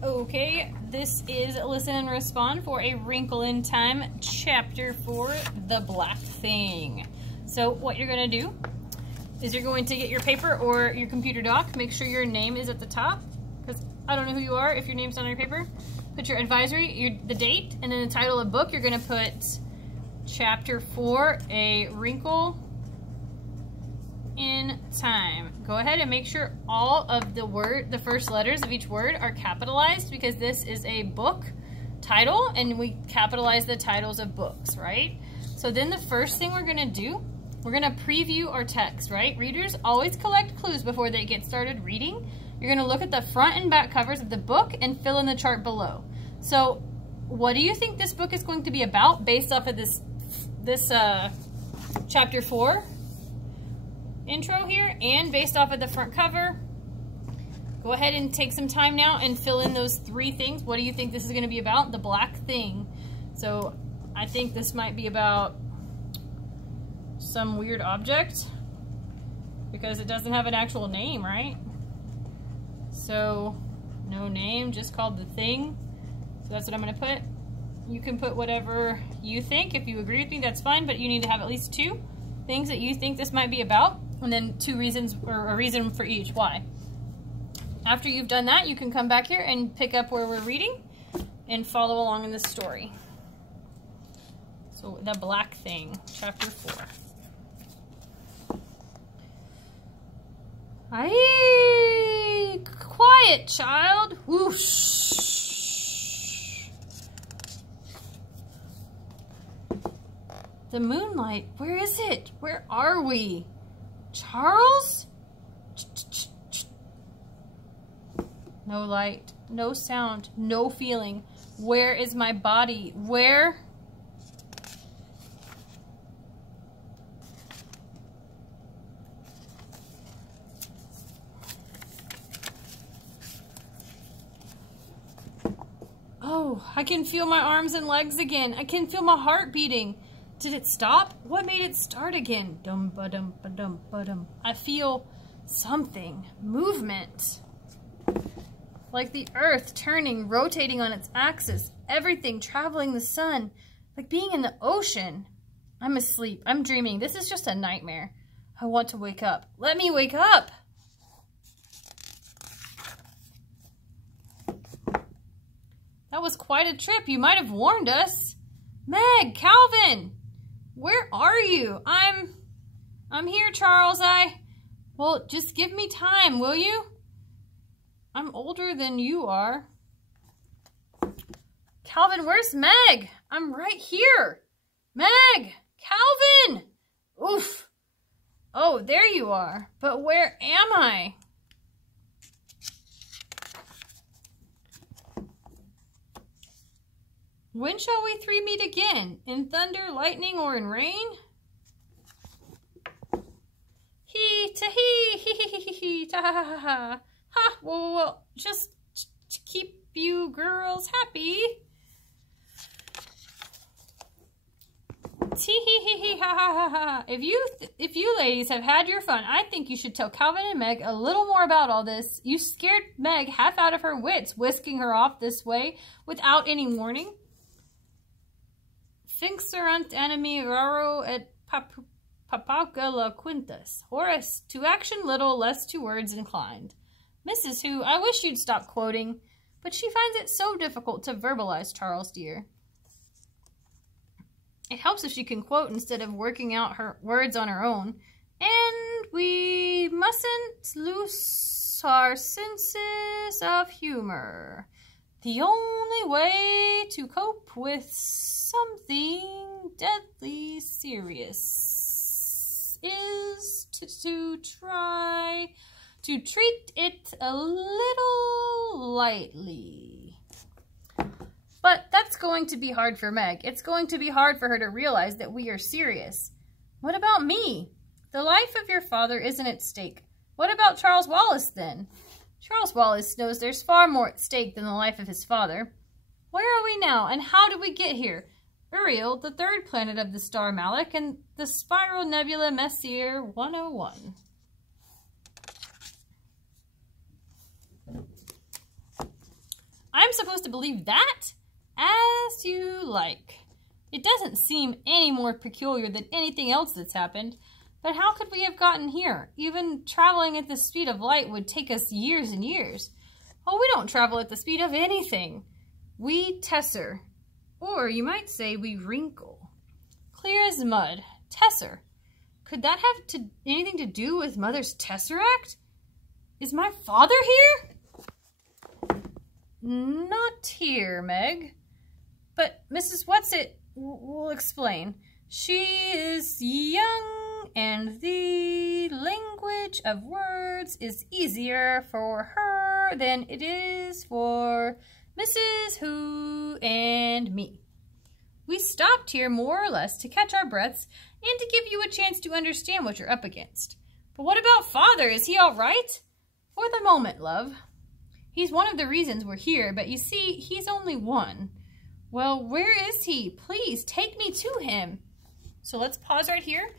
Okay, this is Listen and Respond for A Wrinkle in Time, Chapter 4, The Black Thing. So what you're going to do is you're going to get your paper or your computer doc. Make sure your name is at the top, because I don't know who you are if your name's not on your paper. Put your advisory, the date, and then the title of book. You're going to put Chapter 4, A Wrinkle in Time. Go ahead and make sure all of the first letters of each word are capitalized, because this is a book title and we capitalize the titles of books, right? So then the first thing we're going to do, we're going to preview our text, right? Readers always collect clues before they get started reading. You're going to look at the front and back covers of the book and fill in the chart below. So what do you think this book is going to be about based off of this chapter 4 intro here and based off of the front cover? Go ahead and take some time now and fill in those 3 things. What do you think this is going to be about? The black thing. So I think this might be about some weird object because it doesn't have an actual name, right? So no name, just called the thing. So that's what I'm going to put. You can put whatever you think. If you agree with me, that's fine, but you need to have at least 2 things that you think this might be about, and then 2 reasons, or a reason for each why. After you've done that, you can come back here and pick up where we're reading and follow along in the story. So, The Black Thing, Chapter 4. Aye, quiet, child. Whoosh. The moonlight, where is it? Where are we? Charles? No light, no sound, no feeling. Where is my body? Where? Oh, I can feel my arms and legs again. I can feel my heart beating. Did it stop? What made it start again? Dum ba dum ba dum ba dum. I feel something. Movement. Like the earth turning, rotating on its axis. Everything traveling the sun. Like being in the ocean. I'm asleep. I'm dreaming. This is just a nightmare. I want to wake up. Let me wake up! That was quite a trip. You might have warned us. Meg, Calvin! Where are you? I'm here, Charles. Well, just give me time, will you? I'm older than you are. Calvin, where's Meg? I'm right here. Meg! Calvin! Oof. Oh, there you are. But where am I? When shall we 3 meet again? In thunder, lightning, or in rain? He ta ha ha ha. Ha, well, just to keep you girls happy. Tee hee hee hee ha ha ha ha. If you ladies have had your fun, I think you should tell Calvin and Meg a little more about all this. You scared Meg half out of her wits, whisking her off this way without any warning. Finxerunt animi raro et papaca la quintus. Horace, to action little, less to words inclined. Mrs. Who, I wish you'd stop quoting, but she finds it so difficult to verbalize, Charles dear. It helps if she can quote instead of working out her words on her own. And we mustn't lose our senses of humor. The only way to cope with something deadly serious is to try to treat it a little lightly. But that's going to be hard for Meg. It's going to be hard for her to realize that we are serious. What about me? The life of your father isn't at stake. What about Charles Wallace then? Charles Wallace knows there's far more at stake than the life of his father. Where are we now, and how did we get here? Uriel, the 3rd planet of the star Malik, and the spiral nebula Messier 101. supposed to believe that? As you like. It doesn't seem any more peculiar than anything else that's happened. But how could we have gotten here? Even traveling at the speed of light would take us years and years. Oh, we don't travel at the speed of anything. We tesser. Or you might say we wrinkle. Clear as mud. Tesser. Could that have anything to do with Mother's tesseract? Is my father here? Not here, Meg. But Mrs. Whatsit will explain. She is young, and the language of words is easier for her than it is for Mrs. Who and me. We stopped here more or less to catch our breaths and to give you a chance to understand what you're up against. But what about Father? Is he all right? For the moment, love. He's one of the reasons we're here, but you see, he's only one. Well, where is he? Please, take me to him. So let's pause right here.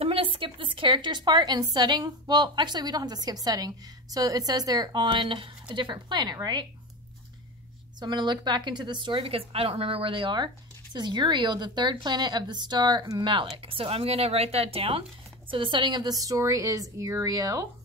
I'm going to skip this characters part and setting. Well, actually, we don't have to skip setting. So it says they're on a different planet, right? So I'm going to look back into the story because I don't remember where they are. It says Uriel, the third planet of the star Malik. So I'm going to write that down. So the setting of the story is Uriel,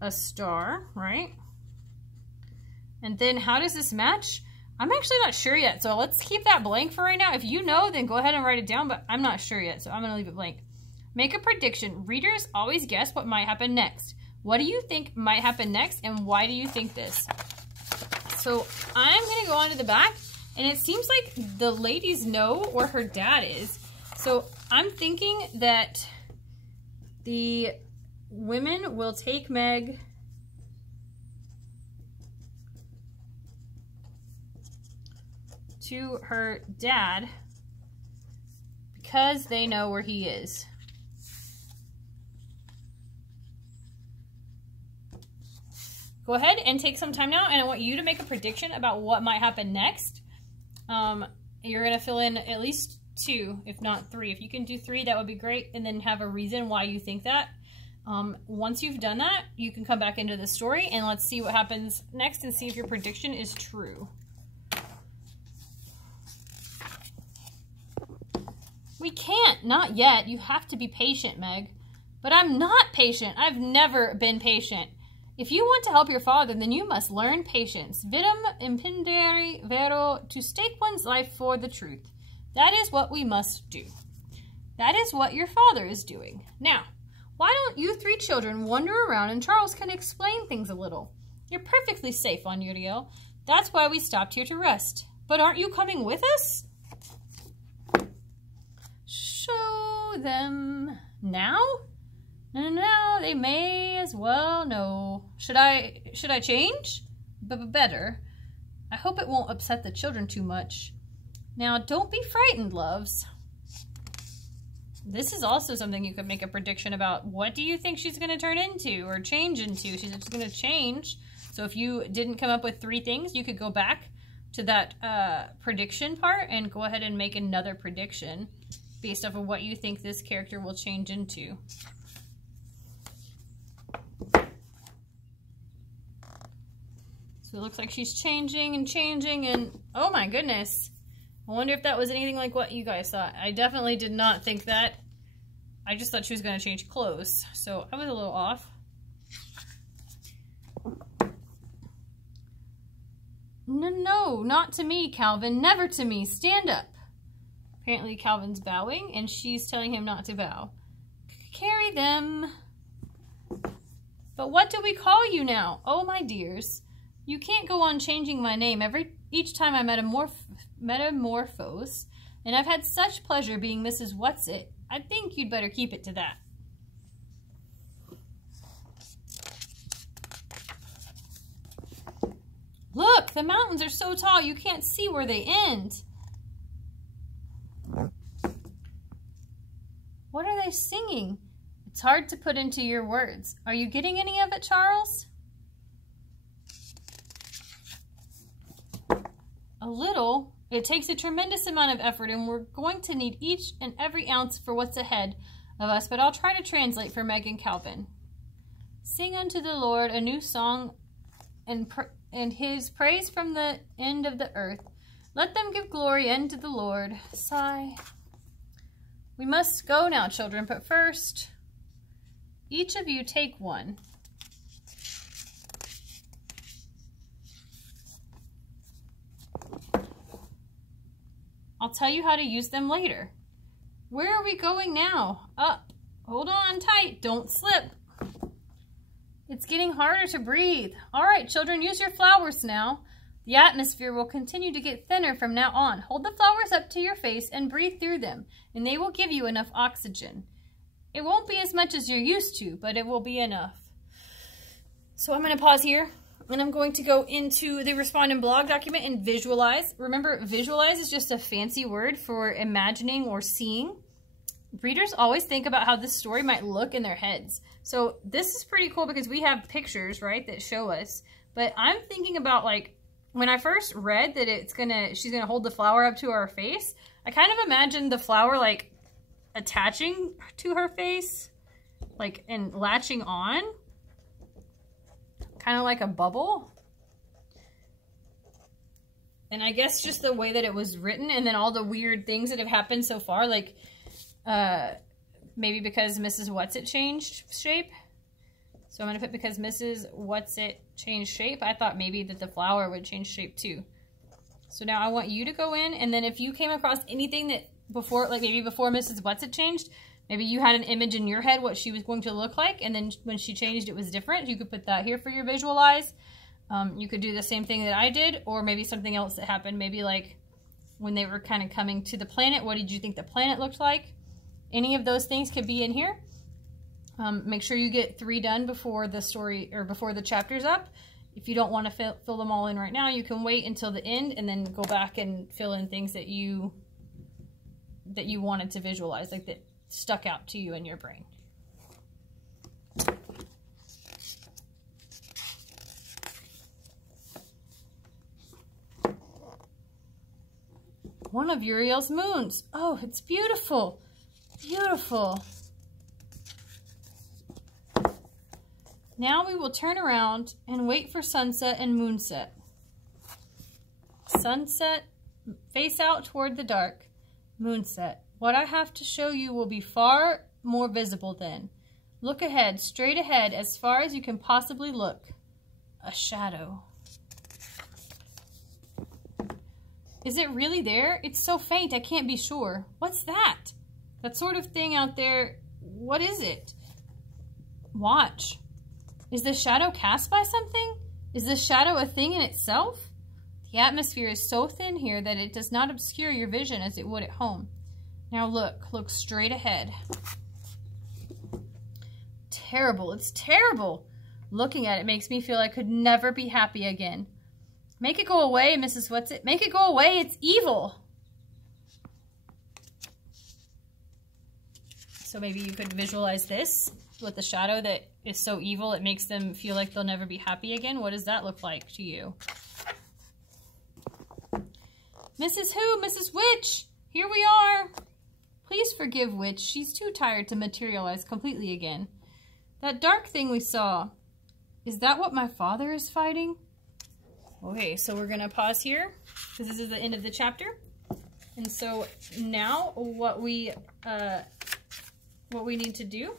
a star, right? And then how does this match? I'm actually not sure yet. So let's keep that blank for right now. If you know, then go ahead and write it down, but I'm not sure yet. So I'm going to leave it blank. Make a prediction. Readers always guess what might happen next. What do you think might happen next, and why do you think this? So I'm going to go on to the back, and it seems like the ladies know where her dad is. So I'm thinking that the women will take Meg to her dad because they know where he is. Go ahead and take some time now, and I want you to make a prediction about what might happen next. You're going to fill in at least 2, if not 3. If you can do 3, that would be great, and then have a reason why you think that. Once you've done that, you can come back into the story, and let's see what happens next and see if your prediction is true. We can't, not yet. You have to be patient, Meg. But I'm not patient. I've never been patient. If you want to help your father, then you must learn patience. Vitam impendere vero, to stake one's life for the truth. That is what we must do. That is what your father is doing. Now, why don't you 3 children wander around and Charles can explain things a little? You're perfectly safe on Uriel. That's why we stopped here to rest. But aren't you coming with us? Show them now? No, they may as well know. Should I change? Better. I hope it won't upset the children too much. Now, don't be frightened, loves. This is also something you could make a prediction about. What do you think she's going to turn into or change into? She's just going to change. So if you didn't come up with 3 things, you could go back to that prediction part and go ahead and make another prediction based off of what you think this character will change into. So it looks like she's changing and oh my goodness. I wonder if that was anything like what you guys thought. I definitely did not think that. I just thought she was going to change clothes. So I was a little off. No, not to me, Calvin. Never to me. Stand up. Apparently Calvin's bowing and she's telling him not to bow. Carry them. But what do we call you now? Oh, my dears. You can't go on changing my name each time I metamorphose, and I've had such pleasure being Mrs. Whatsit. I think you'd better keep it to that. Look, the mountains are so tall you can't see where they end. What are they singing? It's hard to put into your words. Are you getting any of it, Charles? A little. It takes a tremendous amount of effort, and we're going to need each and every ounce for what's ahead of us, but I'll try to translate for Meg and Calvin. Sing unto the Lord a new song and his praise from the end of the earth. Let them give glory unto the Lord. Sigh. We must go now, children, but first, each of you take one. I'll tell you how to use them later. Where are we going now? Up. Hold on tight. Don't slip. It's getting harder to breathe. All right, children, use your flowers now. The atmosphere will continue to get thinner from now on. Hold the flowers up to your face and breathe through them, and they will give you enough oxygen. It won't be as much as you're used to, but it will be enough. So I'm going to pause here, and I'm going to go into the Respond and Blog document and visualize. Remember, visualize is just a fancy word for imagining or seeing. Readers always think about how this story might look in their heads. So this is pretty cool because we have pictures, right, that show us. But I'm thinking about, like, when I first read that she's gonna hold the flower up to her face, I kind of imagined the flower, like, attaching to her face, like, and latching on. Kind of like a bubble. And I guess just the way that it was written and then all the weird things that have happened so far, like, maybe because Mrs. What's-It changed shape. So I'm going to put because Mrs. What's-It changed shape. I thought maybe that the flower would change shape too. So now I want you to go in, and then if you came across anything that before, like maybe before Mrs. What's-It changed, maybe you had an image in your head what she was going to look like, and then when she changed it was different. You could put that here for your visualize. You could do the same thing that I did, or maybe something else that happened. Maybe like when they were kind of coming to the planet, what did you think the planet looked like? Any of those things could be in here. Make sure you get 3 done before the story or before the chapter's up. If you don't want to fill them all in right now, you can wait until the end and then go back and fill in things that you wanted to visualize, like that stuck out to you in your brain. One of Uriel's moons. Oh, it's beautiful. Beautiful. Now we will turn around and wait for sunset and moonset. Sunset, face out toward the dark. Moonset. What I have to show you will be far more visible then. Look ahead, straight ahead, as far as you can possibly look. A shadow. Is it really there? It's so faint I can't be sure. What's that? That sort of thing out there, what is it? Watch. Is the shadow cast by something? Is the shadow a thing in itself? The atmosphere is so thin here that it does not obscure your vision as it would at home. Now look straight ahead. Terrible, it's terrible. Looking at it makes me feel I could never be happy again. Make it go away, Mrs. What's-It. Make it go away, it's evil. So maybe you could visualize this with the shadow that is so evil it makes them feel like they'll never be happy again. What does that look like to you? Mrs. Who? Mrs. Witch! Here we are! Please forgive Witch. She's too tired to materialize completely again. That dark thing we saw, is that what my father is fighting? Okay, so we're going to pause here because this is the end of the chapter. And so now what we need to do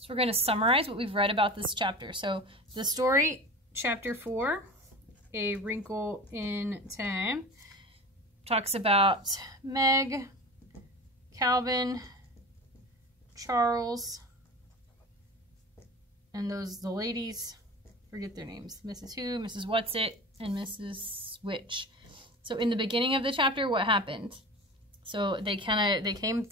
is we're going to summarize what we've read about this chapter. So the story, chapter 4, A Wrinkle in Time, talks about Meg, Calvin, Charles, and the ladies, forget their names, Mrs. Who, Mrs. What's-It, and Mrs. Witch. So in the beginning of the chapter, what happened? So they came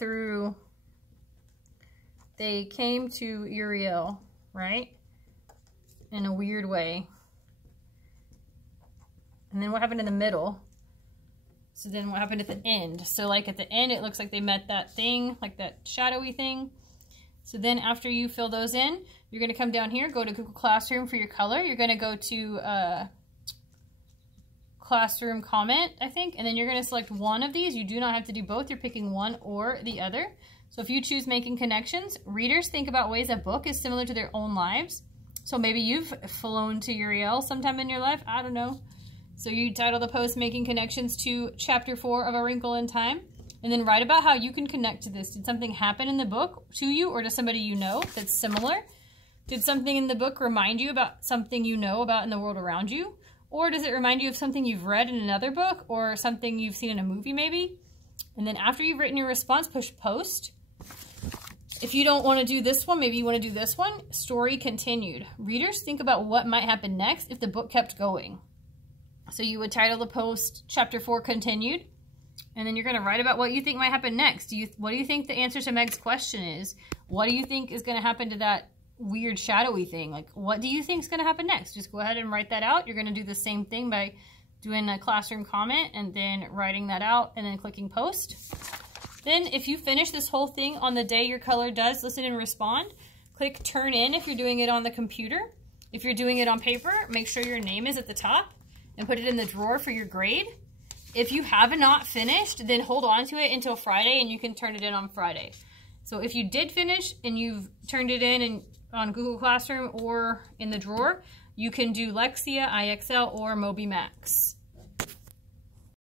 to Uriel, right? In a weird way. And then what happened in the middle? So then what happened at the end? So like at the end, it looks like they met that thing, like that shadowy thing. So then after you fill those in, you're going to come down here, go to Google Classroom for your color. You're going to go to Classroom Comment, I think, and then you're going to select one of these. You do not have to do both. You're picking one or the other. So if you choose Making Connections, readers think about ways a book is similar to their own lives. So maybe you've flown to Uriel sometime in your life. I don't know. So you title the post Making Connections to Chapter 4 of A Wrinkle in Time. And then write about how you can connect to this. Did something happen in the book to you or to somebody you know that's similar? Did something in the book remind you about something you know about in the world around you? Or does it remind you of something you've read in another book or something you've seen in a movie maybe? And then after you've written your response, push post. If you don't want to do this one, maybe you want to do this one. Story continued. Readers think about what might happen next if the book kept going. So you would title the post Chapter 4 Continued. And then you're going to write about what you think might happen next. What do you think the answer to Meg's question is? What do you think is going to happen to that weird shadowy thing? Like, what do you think is going to happen next? Just go ahead and write that out. You're going to do the same thing by doing a classroom comment and then writing that out and then clicking post. Then if you finish this whole thing on the day your color does listen and respond, click turn in if you're doing it on the computer. If you're doing it on paper, make sure your name is at the top and put it in the drawer for your grade. If you have not finished, then hold on to it until Friday and you can turn it in on Friday. So if you did finish and you've turned it in on Google Classroom or in the drawer, you can do Lexia, IXL, or Moby Max.